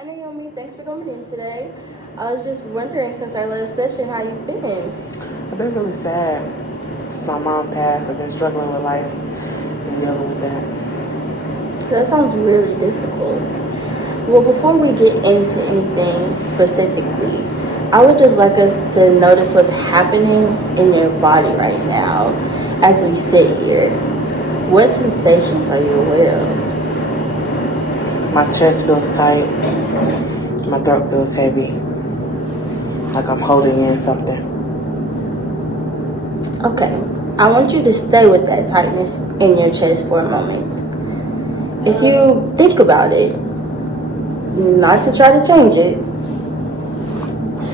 Hi Naomi, thanks for coming in today. I was just wondering, since our last session, how you've been? I've been really sad since my mom passed. I've been struggling with life and dealing with that. That sounds really difficult. Well, before we get into anything specifically, I would just like us to notice what's happening in your body right now as we sit here. What sensations are you aware of? My chest feels tight. My throat feels heavy. Like I'm holding in something. Okay, I want you to stay with that tightness in your chest for a moment. If you think about it, not to try to change it,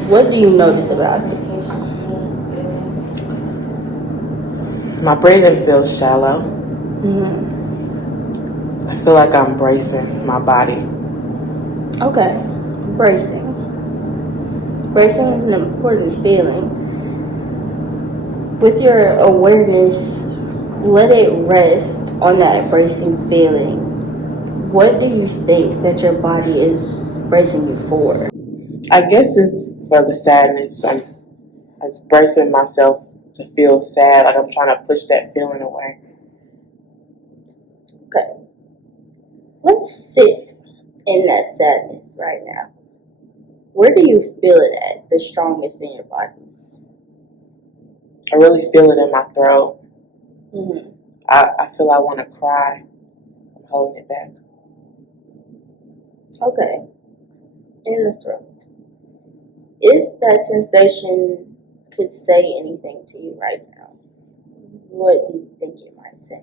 what do you notice about it? My breathing feels shallow. Mm-hmm. I feel like I'm bracing my body. Okay, bracing. Bracing is an important feeling. With your awareness, let it rest on that bracing feeling. What do you think that your body is bracing you for? I guess it's for the sadness. I'm bracing myself to feel sad. Like I'm trying to push that feeling away. Okay, let's sit in that sadness right now. Where do you feel it at the strongest in your body? I really feel it in my throat. Mm-hmm. I feel I want to cry. I'm holding it back. Okay, in the throat. If that sensation could say anything to you right now, what do you think it might say?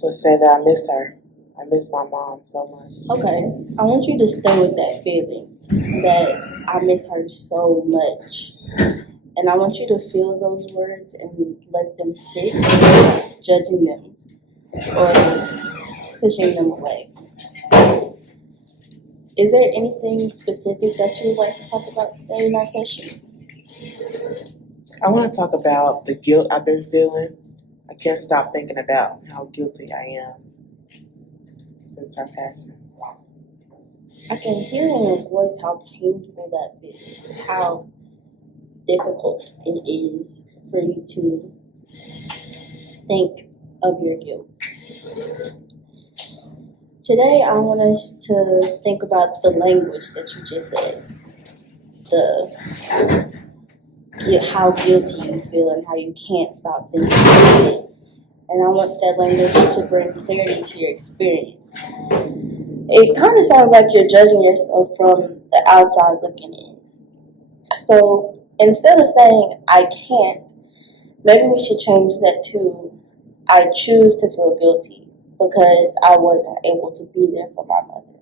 Let's say that I miss her. I miss my mom so much. Okay, I want you to stay with that feeling that I miss her so much. And I want you to feel those words and let them sit, judging them or pushing them away. Is there anything specific that you would like to talk about today in our session? I want to talk about the guilt I've been feeling. I can't stop thinking about how guilty I am since her passing. I can hear in your voice how painful that feels, how difficult it is for you to think of your guilt. Today, I want us to think about the language that you just said, how guilty you feel and how you can't stop thinking about it. And I want that language to bring clarity to your experience. It kind of sounds like you're judging yourself from the outside looking in. So instead of saying, I can't, maybe we should change that to, I choose to feel guilty because I wasn't able to be there for my mother.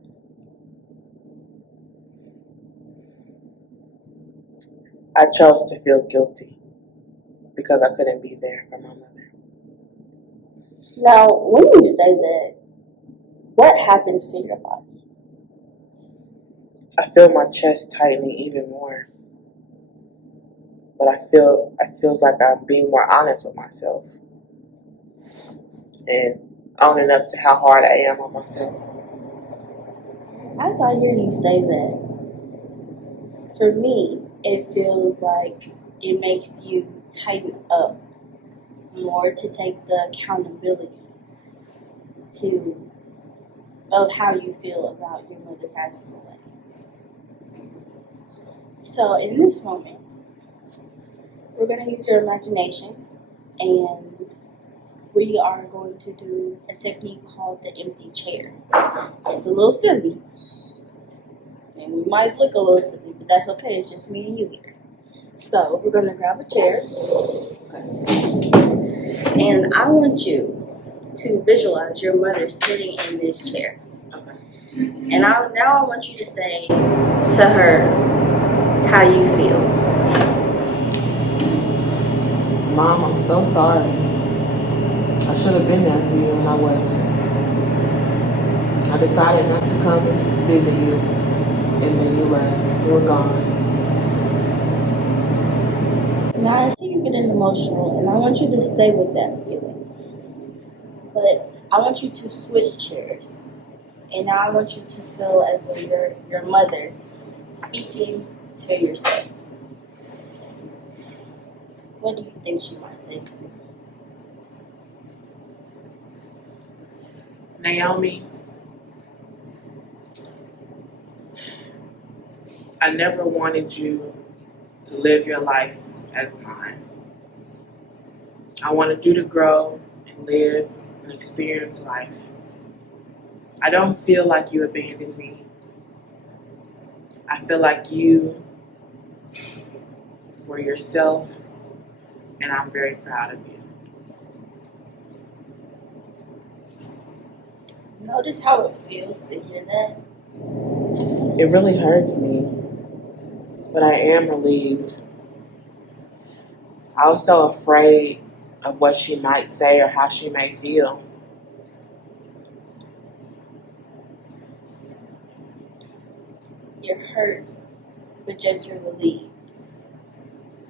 I chose to feel guilty because I couldn't be there for my mother. Now, when you say that, what happens to your body? I feel my chest tightening even more. But it feels like I'm being more honest with myself and owning up to how hard I am on myself. As I hear you say that, for me, it feels like it makes you tighten up more to take the accountability of how you feel about your mother passing away. So in this moment, we're going to use your imagination and we are going to do a technique called the empty chair. It's a little silly. And we might look a little silly, but that's okay. It's just me and you here. So we're going to grab a chair. Okay. And I want you to visualize your mother sitting in this chair. Okay. And now I want you to say to her how you feel. Mom, I'm so sorry. I should have been there for you and I wasn't. I decided not to come and visit you, and then you left. You were gone. Now I see you getting emotional, and I want you to stay with that feeling. But I want you to switch chairs. And now I want you to feel as though you're your mother speaking to yourself. What do you think she might say? Naomi, I never wanted you to live your life as mine. I wanted you to grow and live and experience life. I don't feel like you abandoned me. I feel like you were yourself, and I'm very proud of you. Notice how it feels to hear that. It really hurts me, but I am relieved. I was so afraid of what she might say or how she may feel. You're hurt, but yet you're relieved.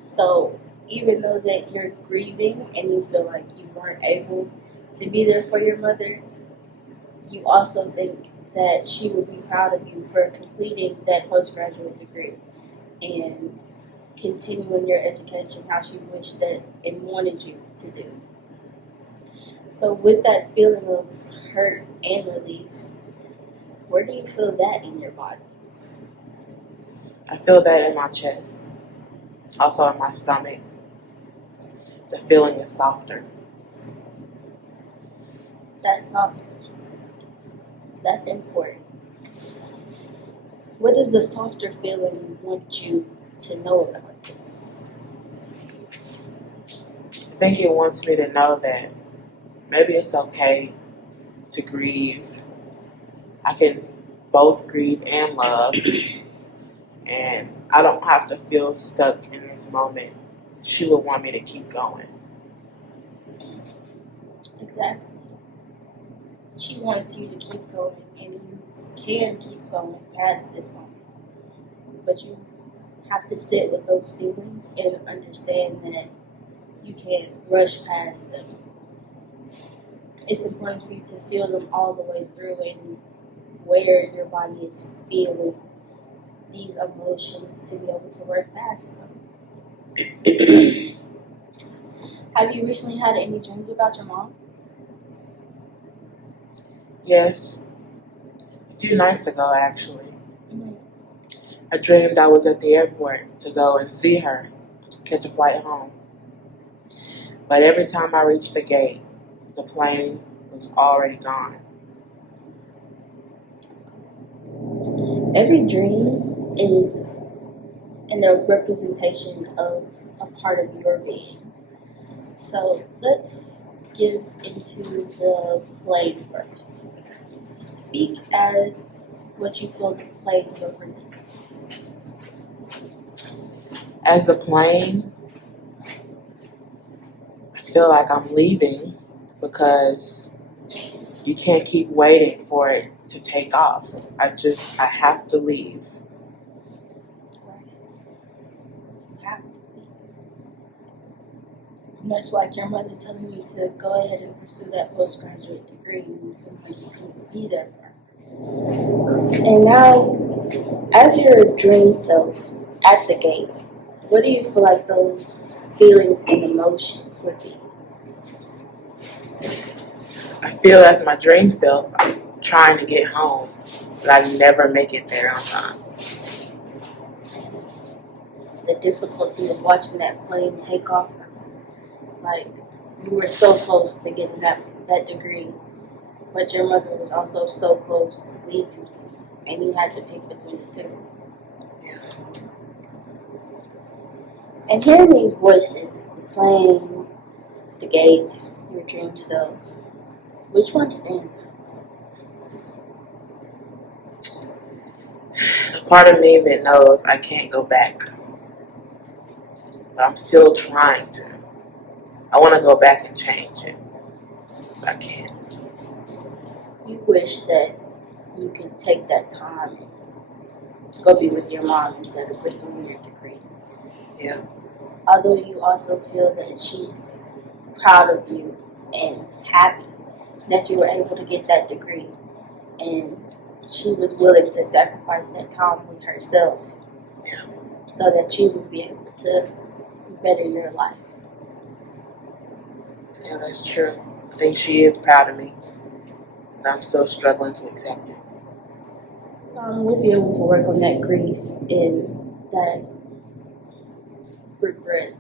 So even though that you're grieving and you feel like you weren't able to be there for your mother, you also think that she would be proud of you for completing that postgraduate degree and continuing your education how she wished that and wanted you to do. So with that feeling of hurt and relief, where do you feel that in your body? I feel that in my chest, also in my stomach. The feeling is softer. That softness, that's important. What does the softer feeling want you to know about it? I think it wants me to know that maybe it's okay to grieve. I can both grieve and love, and I don't have to feel stuck in this moment. She would want me to keep going. Exactly. She wants you to keep going, and you can keep going past this moment. But you have to sit with those feelings and understand that you can't rush past them. It's important for you to feel them all the way through and where your body is feeling these emotions to be able to work past them. Have you recently had any dreams about your mom? Yes, a few nights ago actually. Mm-hmm. I dreamed I was at the airport to go and see her, to catch a flight home. But every time I reached the gate, the plane was already gone. Every dream is a representation of a part of your being. So let's get into the plane first. Speak as what you feel the plane represents. As the plane, I feel like I'm leaving because you can't keep waiting for it to take off. I have to leave. You have to be. Much like your mother telling you to go ahead and pursue that postgraduate degree, you feel like you couldn't be there for her. And now, as your dream self at the gate, what do you feel like those feelings and emotions would be? I feel as my dream self, I'm trying to get home, but I never make it there on time. The difficulty of watching that plane take off. Like, you were so close to getting that degree, but your mother was also so close to leaving you, and you had to pick between the two. Yeah. And hearing these voices, the plane, the gate, your dream self, which one stands out? A part of me that knows I can't go back, but I'm still trying to. I want to go back and change it, but I can't. You wish that you could take that time and go be with your mom instead of pursuing your degree. Yeah. Although you also feel that she's proud of you and happy that you were able to get that degree and she was willing to sacrifice that time with herself Yeah. so that you would be able to better your life. Yeah, that's true. I think she is proud of me, and I'm still struggling to accept it. We'll be able to work on that grief and that regret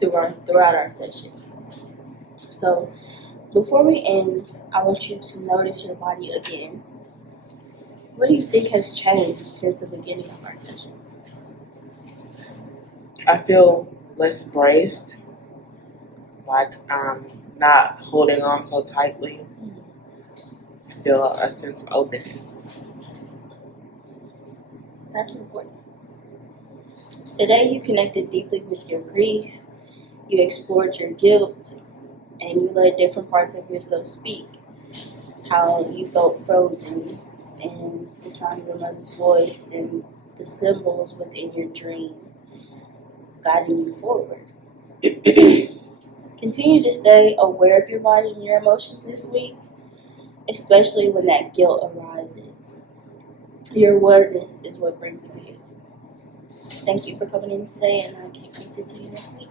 throughout our sessions. So before we end, I want you to notice your body again. What do you think has changed since the beginning of our session? I feel less braced, like I'm not holding on so tightly. I feel a sense of openness. That's important. Today you connected deeply with your grief, you explored your guilt, and you let different parts of yourself speak. How you felt frozen, and the sound of your mother's voice, and the symbols within your dream guiding you forward. Continue to stay aware of your body and your emotions this week, especially when that guilt arises. Your awareness is what brings you healing. Thank you for coming in today, and I can't wait to see you next week.